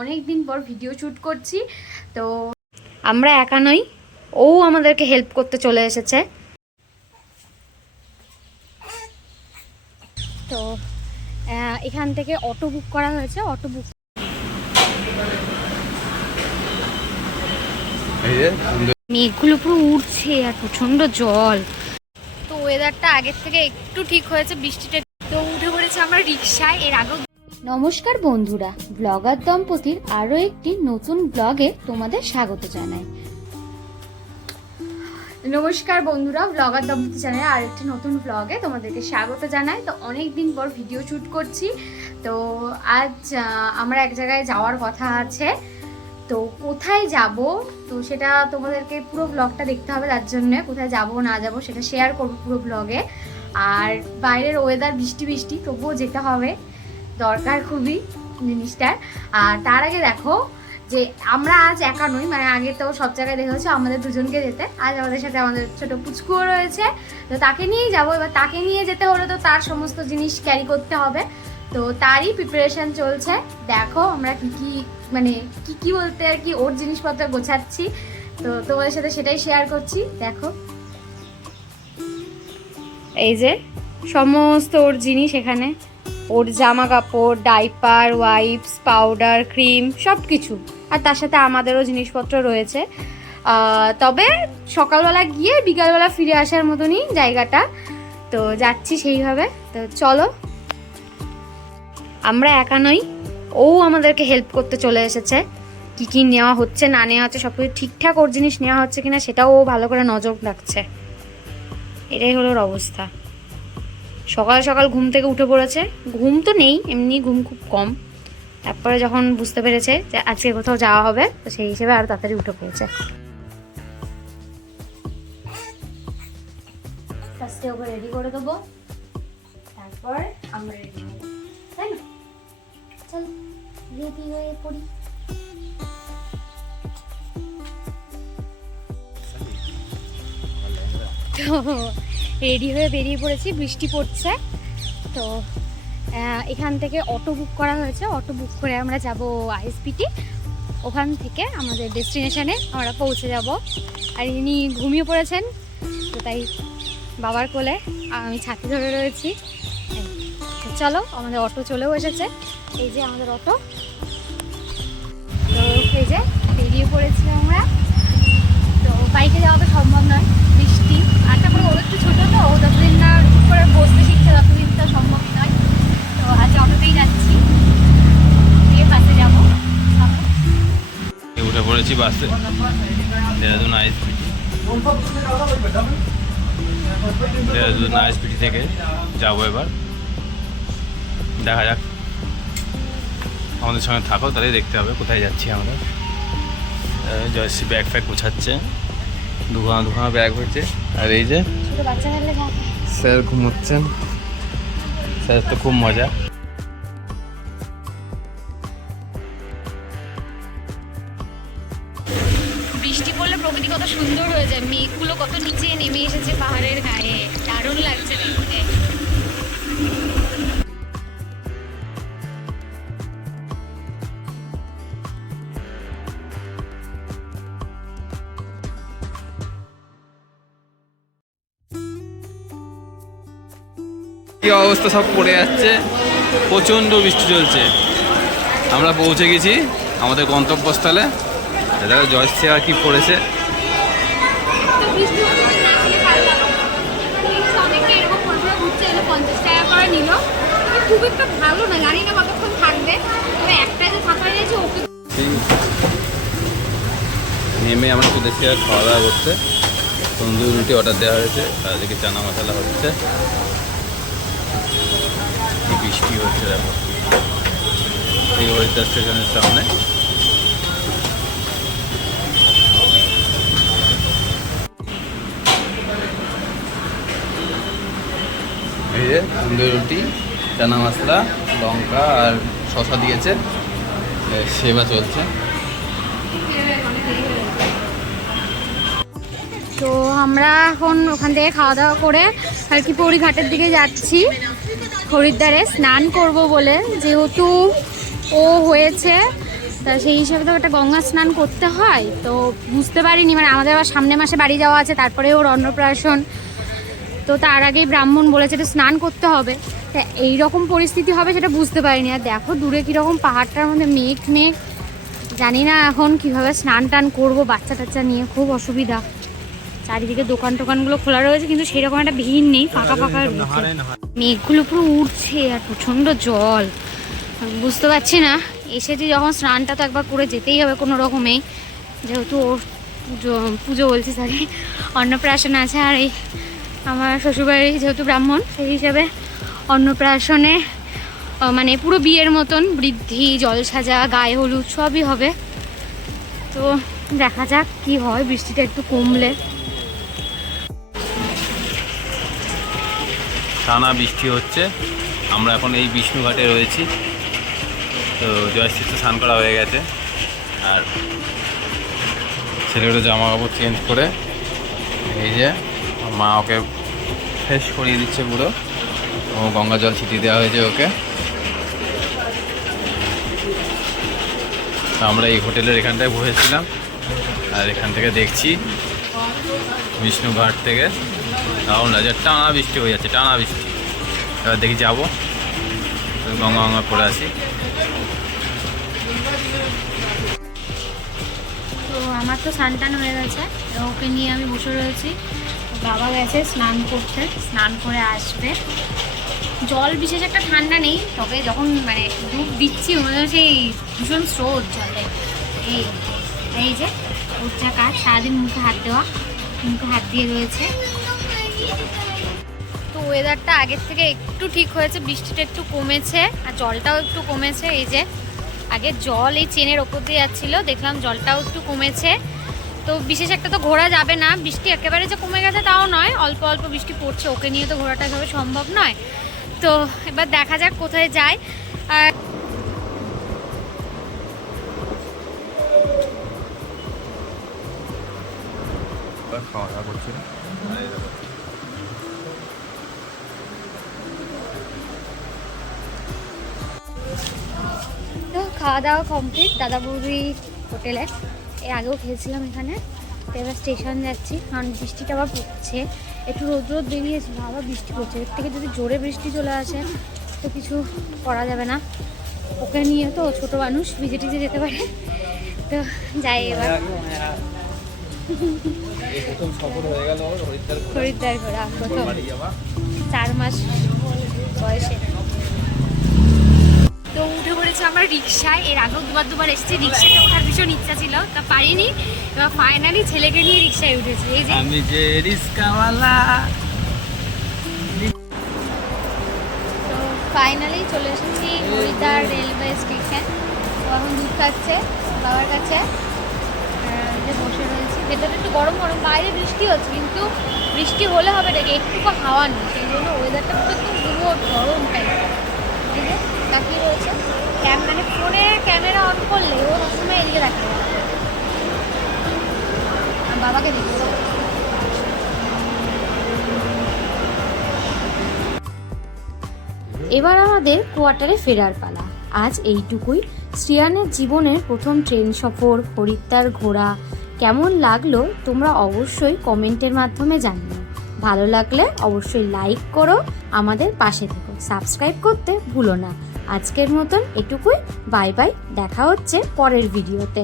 অনেক দিন পর ভিডিও শ্যুট করছি তো আমরা একা নই। ও আমাদেরকে হেল্প করতে চলে এসেছে। তো এখান থেকে অটো বুক করা হয়েছে অটো বুক মেঘগুলো পুরো উঠছে আর প্রচণ্ড জল। তো ওয়েদারটা আগের থেকে একটু ঠিক হয়েছে বৃষ্টিটা তো উঠে পড়েছে। আমরা রিক্সায় এর আগেও নমস্কার বন্ধুরা, ব্লগার দম্পতির আরও একটি নতুন ব্লগে তোমাদের স্বাগত জানাই। নমস্কার বন্ধুরা, ব্লগার দম্পতি চ্যানেলে আরেকটি নতুন ব্লগে তোমাদেরকে স্বাগত জানাই। তো অনেক দিন পর ভিডিও শ্যুট করছি। তো আজ আমরা এক জায়গায় যাওয়ার কথা আছে। তো কোথায় যাব? তো সেটা তোমাদেরকে পুরো ব্লগটা দেখতে হবে, তার জন্য কোথায় যাব, না যাব সেটা শেয়ার করব পুরো ব্লগে। আর বাইরের ওয়েদার বৃষ্টি বৃষ্টি, তবুও যেতে হবে। দরকার খুবই জিনিসটার। আর তার আগে দেখো যে আমরা আজ একা নই মানে আগে তো সব জায়গায় দেখা হচ্ছে আমাদের দুজনকে যেতে। আজ আমাদের সাথে আমাদের ছোট পুচকুও রয়েছে, তো তাকে নিয়েই যাব। এবার তাকে নিয়ে যেতে হলে তো তার সমস্ত জিনিস ক্যারি করতে হবে। তো তারই প্রিপারেশন চলছে। দেখো আমরা কি কি মানে কি কি বলতে আর কি ওর জিনিসপত্র গোছাচ্ছি। তো তোমাদের সাথে সেটাই শেয়ার করছি। দেখো। এই যে সমস্ত ওর জিনিস এখানে। ওর জামা কাপড় ডাইপার ওয়াইপস পাউডার ক্রিম সব কিছু আর তার সাথে আমাদেরও জিনিসপত্র রয়েছে। তবে সকালবেলা গিয়ে বিকালবেলা ফিরে আসার মতনই জায়গাটা। তো যাচ্ছি সেইভাবে। তো চলো। আমরা একা নই। ও আমাদেরকে হেল্প করতে চলে এসেছে। কি কি নেওয়া হচ্ছে, না নেওয়া হচ্ছে সব কিছু ঠিকঠাক ওর জিনিস নেওয়া হচ্ছে কিনা, সেটাও ও ভালো করে নজর রাখছে। এটাই হলো ওর অবস্থা। সকাল সকাল ঘুম থেকে উঠে পড়েছে। ঘুম তো নেই এমনি ঘুম খুব কম। তারপরে যখন বুঝতে পেরেছে যে আজকে কোথাও যাওয়া হবে তো সেই হিসেবে আরও তাড়াতাড়ি উঠে পড়েছে। ফার্স্টে ওকে রেডি করে দেবো। তারপর আমরা রেডি হব তাই না? চল রেডি হয়ে পড়ি। তো রেডি হয়ে বেরিয়ে পড়েছি, বৃষ্টি পড়ছে। তো এখান থেকে অটো বুক করা হয়েছে। অটো বুক করে আমরা যাব আইএসপিটি। ওখান থেকে আমাদের ডেস্টিনেশনে আমরা পৌঁছে যাব। আর ইনি ঘুমিয়ে পড়েছেন, তো তাই বাবার কোলে আমি ছাতি ধরে রয়েছি। চলো, আমাদের অটো চলেও এসেছে। এই যে আমাদের অটো। তো এই যে বেরিয়ে পড়েছি আমরা তো বাইকে যাওয়া তো সম্ভব নয় বৃষ্টি আর তারপরে ও একটু ছোটো তো ও যতদিন না ঠিক করে বসতে শিখছে ততদিন তো সম্ভবই নয় তো আজ অটোতেই যাচ্ছি দিয়ে বাসে যাব আমরা। বাসে দেহরাদুন আইএসপিটি দেহরাদুন আইএসপিটি থেকে যাব এবার। দেখা যাক। আমাদের সঙ্গে থাকো তাহলেই দেখতে হবে কোথায় যাচ্ছি আমরা। জয়শ্রী ব্যাগ ফ্যাগ গুছাচ্ছে। দুখানা দুখানা ব্যাগ হচ্ছে আর এই যা স্যার ঘুমোচ্ছেন। স্যার তো খুব মজা। কত সুন্দর হয়ে যায়। মেঘগুলো কত নিচে নেমে এসেছে পাহাড়ের গায়ে। দারুণ লাগছে দেখতে। কি অবস্থা সব পড়ে যাচ্ছে? প্রচণ্ড বৃষ্টি চলছে। আমরা পৌঁছে গেছি আমাদের গন্তব্যস্থলে। দেখো জয়শ্রী আর কি পড়েছে। খুব একটা ভালো না না থাকবে একটা নেমে আমরা এসেছি আর খাওয়া দাওয়া করতে। তন্দুরি রুটি অর্ডার দেওয়া হয়েছে এদিকে চানা মশলা হচ্ছে। বৃষ্টি হচ্ছে দেখো। এই হরিদ্বার স্টেশনের সামনে। তন্দুরি রুটি, চানা মশলা, লঙ্কা আর শশা দিয়েছে। সেবা চলছে। তো আমরা এখন ওখান থেকে খাওয়া দাওয়া করে আর কি ঘাটের দিকে যাচ্ছি। হরিদ্বারে স্নান করব বলে। যেহেতু ও হয়েছে, তা সেই হিসাবে তো একটা গঙ্গা স্নান করতে হয়। তো বুঝতে পারিনি মানে আমাদের আবার সামনে মাসে বাড়ি যাওয়া আছে তারপরে ওর অন্নপ্রাশন তো তার আগেই ব্রাহ্মণ বলেছে এটা স্নান করতে হবে। তা এইরকম পরিস্থিতি হবে সেটা বুঝতে পারিনি। আর দেখো দূরে কীরকম পাহাড়টার মধ্যে মেঘ মেঘ। জানি না এখন কীভাবে স্নান টান করব বাচ্চা টাচ্চা নিয়ে খুব অসুবিধা। চারিদিকে দোকান টোকানগুলো খোলা রয়েছে কিন্তু সেরকম একটা ভিড় নেই ফাঁকা ফাঁকা রয়েছে। মেঘগুলো পুরো উঠছে আর প্রচণ্ড জল। বুঝতে পারছি না এসেছি যখন স্নানটা তো একবার করে যেতেই হবে কোনো রকমেই যেহেতু ওর পুজো পুজো বলছি সরি অন্নপ্রাশন আছে আর এই আমার শ্বশুরবাড়ি যেহেতু ব্রাহ্মণ, সেই হিসাবে অন্নপ্রাশনে মানে পুরো বিয়ের মতন বৃদ্ধি, জল সাজা, গায়ে হলুদ সবই হবে। তো দেখা যাক কি হয়, বৃষ্টিটা একটু কমলে। টানা বৃষ্টি হচ্ছে। আমরা এখন এই বিষ্ণুঘাটে রয়েছি। তো জয়শ্রী তো স্নান করা হয়ে গেছে। আর ছেলেগুলো জামা কাপড় চেঞ্জ করে, এই যে মা ওকে ফ্রেশ করিয়ে দিচ্ছে পুরো। ও গঙ্গা জল ছিটিয়ে দেওয়া হয়েছে ওকে। আমরা এই হোটেলের এখানটায় বসেছিলাম। আর এখান থেকে দেখছি বিষ্ণুঘাট থেকে। দারুণ লাগছে, টানা বৃষ্টি হয়ে যাচ্ছে, টানা বৃষ্টি। এবার দেখি যাব। গঙ্গা গঙ্গা করে আসি। তো আমার তো স্নান টান হয়ে গেছে, ওকে নিয়ে আমি বসে রয়েছি। বাবা গেছে স্নান করতে, স্নান করে আসবে। জল বিশেষ একটা ঠান্ডা নেই, তবে যখন মানে ডুব দিচ্ছি, মনে হচ্ছে সেই ভীষণ স্রোত জলে। এই এই যে উচ্চা কাজ সারাদিন মুখে হাত দেওয়া, মুখে হাত দিয়ে রয়েছে। তো ওয়েদারটা আগের থেকে একটু ঠিক হয়েছে, বৃষ্টিটা একটু কমেছে, আর জলটাও একটু কমেছে। এই যে, আগে জল এই চেনের ওপর দিয়ে যাচ্ছিল, দেখলাম জলটাও একটু কমেছে। তো বিশেষ একটা তো ঘোরা যাবে না। বৃষ্টি একেবারে যে কমে গেছে তাও নয় অল্প অল্প বৃষ্টি পড়ছে ওকে নিয়ে তো ঘোরাটা এভাবে সম্ভব নয়। তো এবার দেখা যাক কোথায় যায়। আর খাওয়া দাওয়া করছি। খাওয়া দাওয়া কমপ্লিট দাদা বৌদি হোটেলে এর আগেও খেয়েছিলাম এখানে। তো এবার স্টেশন যাচ্ছি। কারণ বৃষ্টিটা আবার পড়ছে। একটু রোদ রোদ বেরিয়েছিল আবার বৃষ্টি পড়ছে। এর থেকে যদি জোরে বৃষ্টি চলে আসে তো কিছু করা যাবে না। ওকে নিয়ে তো ছোট মানুষ ভিজে টিজে যেতে পারে। তো যাই এবার। খরিদ্দার করা। প্রথম চার মাস আমরা রিক্সায় এর আগেও দুবার দুবার এসেছি রিক্সাতে ওঠার ভীষণ ইচ্ছা ছিল তা পারিনি। এবার ফাইনালি ছেলেকে নিয়ে রিক্সায় উঠেছি এই যে। আমি যে রিস্কাওয়ালা তো ফাইনালি চলে এসেছি হরিদ্বার রেলওয়ে স্টেশন তো এখন দুধ খাচ্ছে বাবার কাছে যে বসে রয়েছি। ভেতরে একটু গরম গরম বাইরে বৃষ্টি হচ্ছে কিন্তু বৃষ্টি হলে হবে নাকি? একটুকু হাওয়া নেই সেই জন্য ওয়েদারটা পুরো একদম গুমোট গরম টাইপের এই যে তাকিয়ে রয়েছে। মানে ফোনে ক্যামেরা অন করলে ও সবসময় এদিকে দেখে। বাবাকে এবার আমাদের কোয়ার্টারে ফেরার পালা। আজ এইটুকুই। শ্রিয়ানের জীবনের প্রথম ট্রেন সফর, হরিদ্বার ঘোরা, কেমন লাগল তোমরা অবশ্যই কমেন্টের মাধ্যমে জানিও। ভালো লাগলে অবশ্যই লাইক করো, আমাদের পাশে থেকো। সাবস্ক্রাইব করতে ভুলো না। আজকের মতন এটুকুই বাই বাই দেখা হচ্ছে পরের ভিডিওতে।